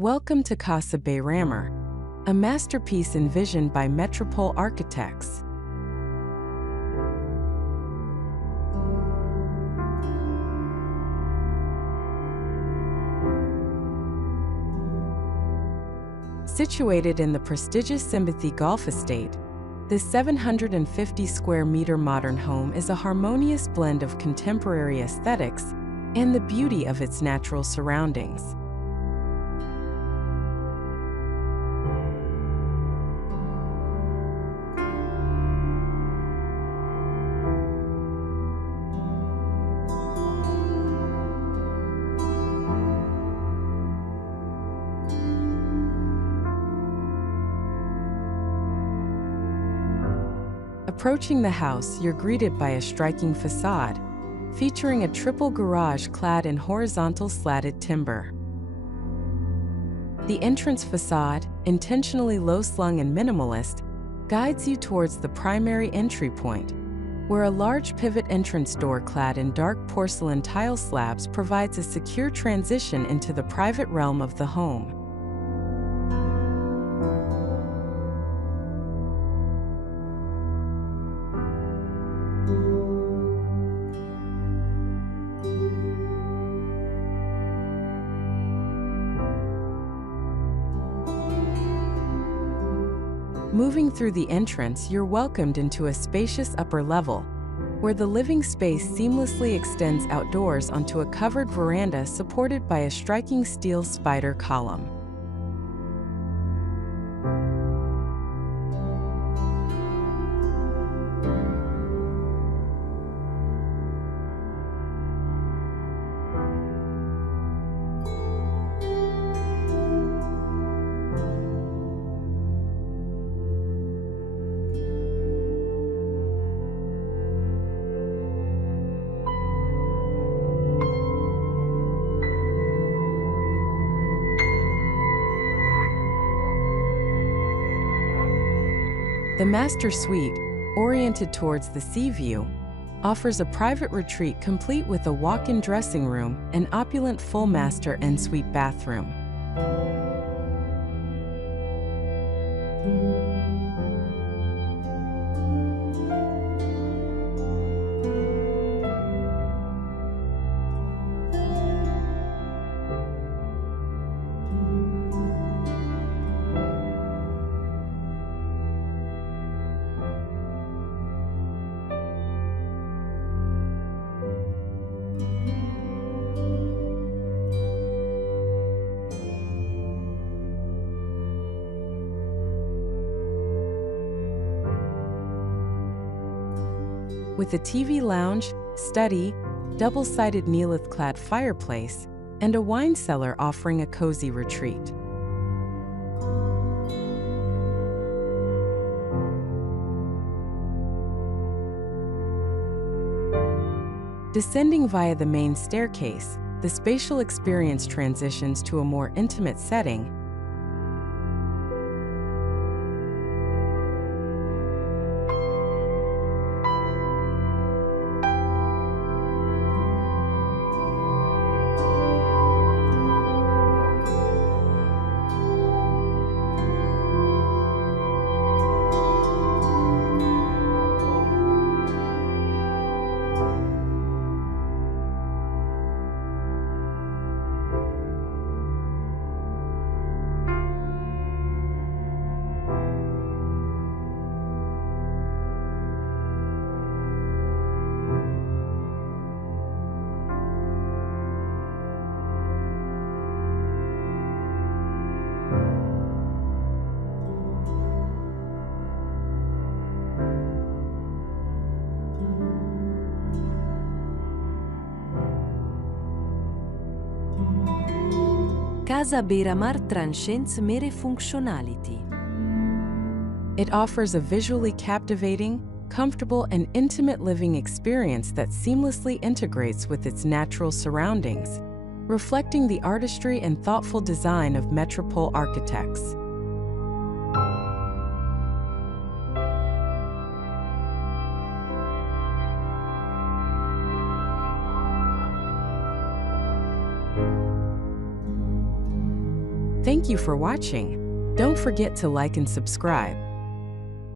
Welcome to Casa Beiramar, a masterpiece envisioned by Metropole Architects. Situated in the prestigious Simbithi Golf Estate, this 750 square meter modern home is a harmonious blend of contemporary aesthetics and the beauty of its natural surroundings. Approaching the house, you're greeted by a striking facade, featuring a triple garage clad in horizontal slatted timber. The entrance facade, intentionally low-slung and minimalist, guides you towards the primary entry point, where a large pivot entrance door clad in dark porcelain tile slabs provides a secure transition into the private realm of the home. Moving through the entrance, you're welcomed into a spacious upper level, where the living space seamlessly extends outdoors onto a covered veranda supported by a striking steel spider column. The master suite, oriented towards the sea view, offers a private retreat complete with a walk-in dressing room and opulent full master ensuite bathroom. With a TV lounge, study, double-sided neolith-clad fireplace, and a wine cellar offering a cozy retreat. Descending via the main staircase, the spatial experience transitions to a more intimate setting. Casa Beiramar transcends mere functionality. It offers a visually captivating, comfortable, and intimate living experience that seamlessly integrates with its natural surroundings, reflecting the artistry and thoughtful design of Metropole Architects. Thank you for watching. Don't forget to like and subscribe.